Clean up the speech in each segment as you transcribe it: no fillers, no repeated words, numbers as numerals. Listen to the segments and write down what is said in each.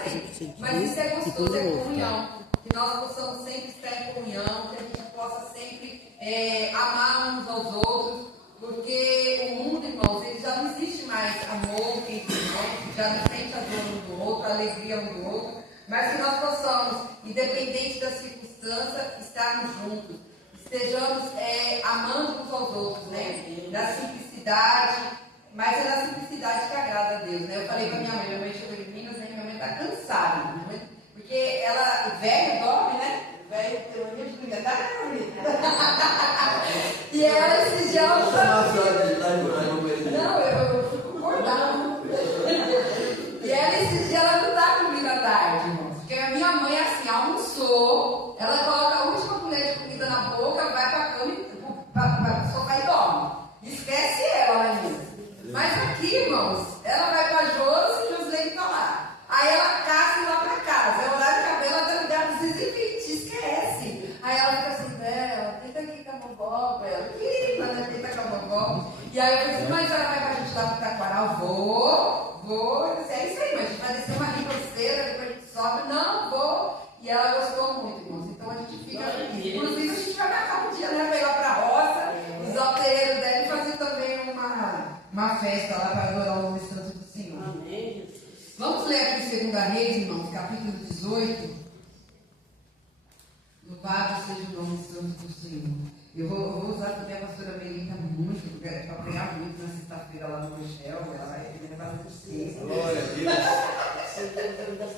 aí. Mas isso é gostoso, é comunhão. Que nós possamos sempre estar em comunhão, que a gente possa sempre amar uns aos outros, porque o mundo, irmãos, ele já não existe mais amor entre nós, já não sente a dor um do outro, a alegria um do outro, mas que nós possamos, independente da circunstância, estarmos juntos, estejamos amando uns aos outros, né? Na simplicidade, mas é na simplicidade que agrada a Deus, né? Eu falei para minha mãe chegou em Minas, né? Minha mãe está cansada, né? Porque ela, velho, dorme, né? Velho, tem mania de dormir, tá? E ela, esses dias, não, eu fico acordada. E ela, esses dias, ela não está comigo à tarde, irmãos. Porque a minha mãe, assim, almoçou, ela coloca a última colher de comida na boca, vai para a cama, para o sofá e dorme. Esquece ela, né? Mas aqui, irmãos, ela vai para Josi e Josilene está lá. Aí ela caça e lá para casa. É horário de cabelo, ela está ligada, te esquece. Aí ela fica assim, Bela, tenta aqui com a vovó, Bela. Querida, né? Tenta com a vovó. E aí eu falei assim, mas ela vai com a gente lá para Taquaral? Vou. Eu disse, é isso aí, mas a gente vai descer uma ribanceira, depois a gente sobe. Não, vou. E ela gostou muito, irmãos. Então a gente fica. Inclusive a gente vai marcar um dia, né? Para ir lá para a roça. Os alteiros devem fazer também uma festa lá para adorar o nome santo do Senhor. Amém. Vamos ler aqui em 2 Reis, irmãos, capítulo 18. Louvado seja o nome santo do Senhor. Eu vou usar também a pastora Melita muito, para pregar muito na sexta-feira lá no Michel. Ela vai levar muito cedo. Glória a Deus.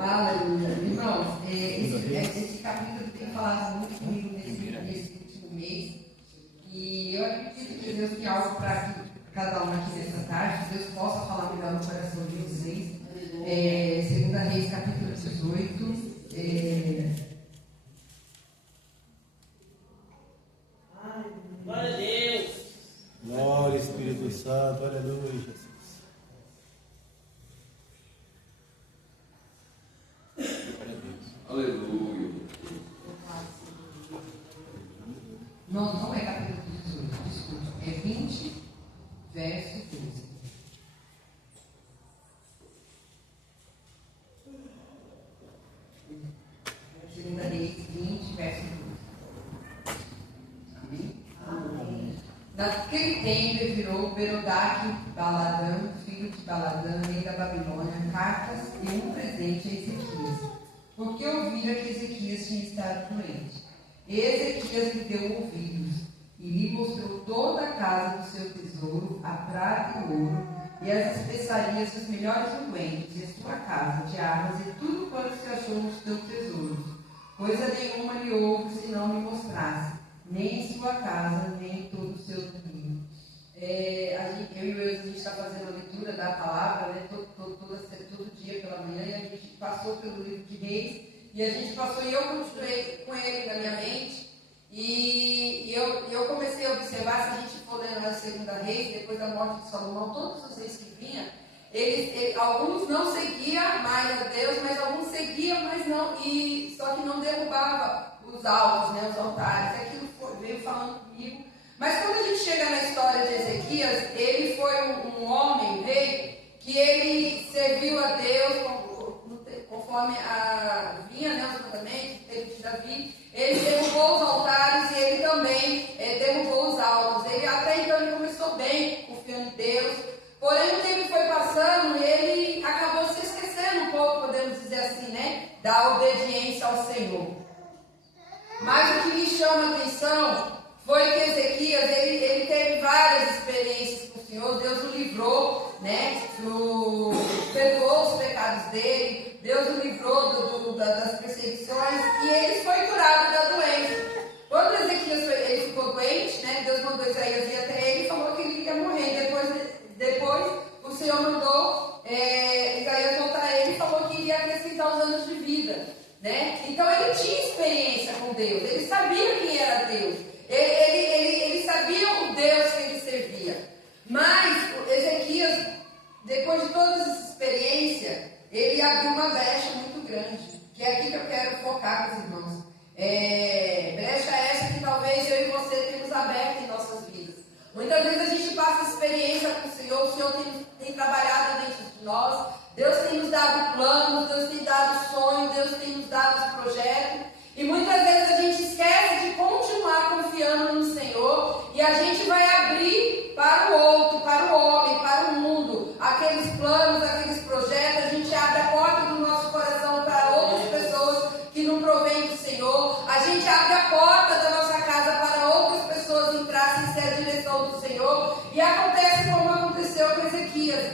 Aleluia. Irmãos, esse capítulo tem falado muito comigo nesse último mês. E eu acredito que Deus tem algo para cada um aqui nessa tarde, que Deus possa falar melhor no coração de vocês. 2 Reis, capítulo 18. Glória a Deus. Glória, Espírito Santo, aleluia, Jesus. Glória a Deus. Aleluia. Não é capítulo 18, desculpe. É 20, verso 12. Segunda Reis 20, verso 12. Amém? Amém. Naquele tempo virou Berodaque Baladã, filho de Baladã, rei da Babilônia, cartas e um presente a Ezequias, porque ouvira que Ezequias tinha estado doente. E Ezequias lhe deu ouvidos, e lhe mostrou toda a casa do seu tesouro, a prata e o ouro, e as especiarias dos melhores ungüentos, e a sua casa de armas, e tudo quanto se achou nos teus tesouros. Coisa nenhuma lhe houve, se não lhe mostrasse, nem em sua casa, nem em todo o seu domínio. Eu e o Eudes, a gente está fazendo a leitura da palavra, né, todo dia pela manhã, e a gente passou pelo livro de Reis, e a gente passou, e eu continuei com ele na minha mente, e eu comecei a observar, se a gente for lendo na segunda Reis, depois da morte de Salomão, todos os reis que vinham, alguns não seguiam mais a Deus, mas alguns seguiam, mas não, só que não derrubava os altos, né, os altares. Aquilo veio falando comigo. Mas quando a gente chega na história de Ezequias, ele foi um homem, um rei, que ele serviu a Deus conforme vinha, né, os mandamentos de Davi. Ele derrubou os altares e ele também derrubou os altos. Até então ele começou bem, confiando em Deus. Porém, o tempo foi passando e ele acabou se esquecendo um pouco, podemos dizer assim, né, da obediência ao Senhor. Mas o que me chama a atenção foi que Ezequias, ele teve várias experiências com o Senhor. Deus o livrou, né, perdoou os pecados dele, Deus o livrou das perseguições, e ele foi curado da doença. Quando Ezequias ele ficou doente, né, Deus mandou Isaías ir até ele e falou que ele ia morrer. Depois o Senhor mandou Isaías voltar a ele e falou que iria acrescentar os anos de vida, né? Então ele tinha experiência com Deus, ele sabia quem era Deus, ele sabia o Deus que ele servia. Mas Ezequias, depois de toda essa experiência, ele abriu uma brecha muito grande, que é aqui que eu quero focar, meus irmãos. Brecha essa que talvez eu e você temos aberto em nossas vidas. Muitas vezes a gente passa experiência com o Senhor tem trabalhado dentro de nós, Josias,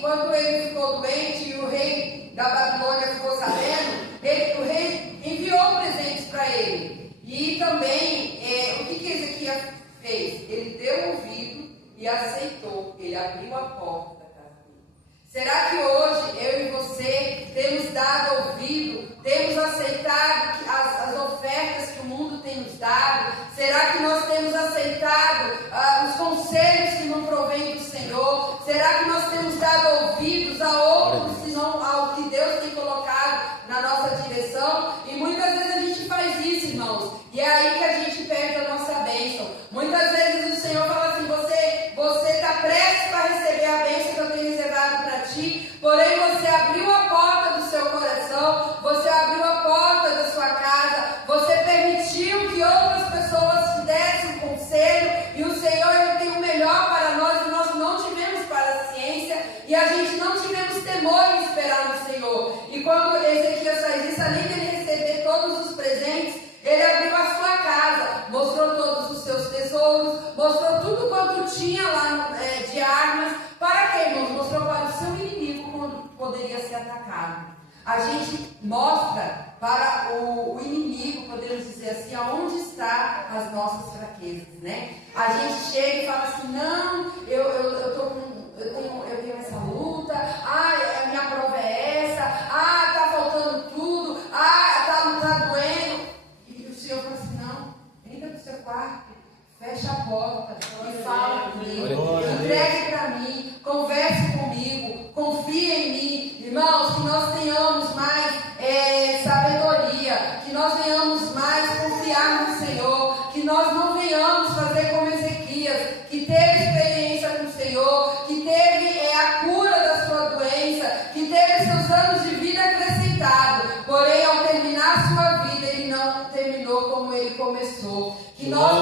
quando ele ficou doente e o rei da Babilônia ficou sabendo, o rei enviou presentes para ele. E também, o que Ezequias fez? Ele deu ouvido e aceitou, ele abriu a porta da casa dele. Será que hoje eu e você temos dado ouvido, temos aceitado as ofertas que o mundo tem nos dado? Será que nós temos aceitado os conselhos que não provêm do Senhor? Será que nós temos dado ouvidos a outros, senão ao que Deus tem colocado na nossa direção? E muitas vezes a gente faz isso, irmãos, e é aí que a gente perde a nossa bênção. Muitas vezes o Senhor fala assim: você está prestes para receber a bênção que eu tenho reservado para ti, porém você abriu a porta do seu coração, você abriu a porta da sua casa, você permitiu que outras pessoas te dessem um conselho, e o Senhor, Ele tem o melhor para nós, e nós não tivemos paciência, e a gente não tivemos temor em esperar no Senhor. E quando Ezequias faz isso, além de ele receber todos os presentes, ele abriu a sua casa, mostrou todos os seus tesouros, mostrou tudo quanto tinha lá de armas. Para quê, irmãos? Mostrou para o seu inimigo quando poderia ser atacado. A gente mostra para o inimigo, podemos dizer assim, aonde estão as nossas fraquezas, né? A gente chega e fala assim: não, eu tenho essa luta, a minha prova é essa, tá faltando tudo, tá doendo. E o Senhor fala assim: não, entra no seu quarto, fecha a porta e fala comigo, entregue para mim, converse comigo, confia em mim. Irmãos, que nós tenhamos mais sabedoria, que nós venhamos mais confiar no Senhor, que nós não venhamos fazer como Ezequias, que teve experiência com o Senhor, que teve a cura da sua doença, que teve seus anos de vida acrescentados, porém ao terminar a sua vida ele não terminou como ele começou. Que nós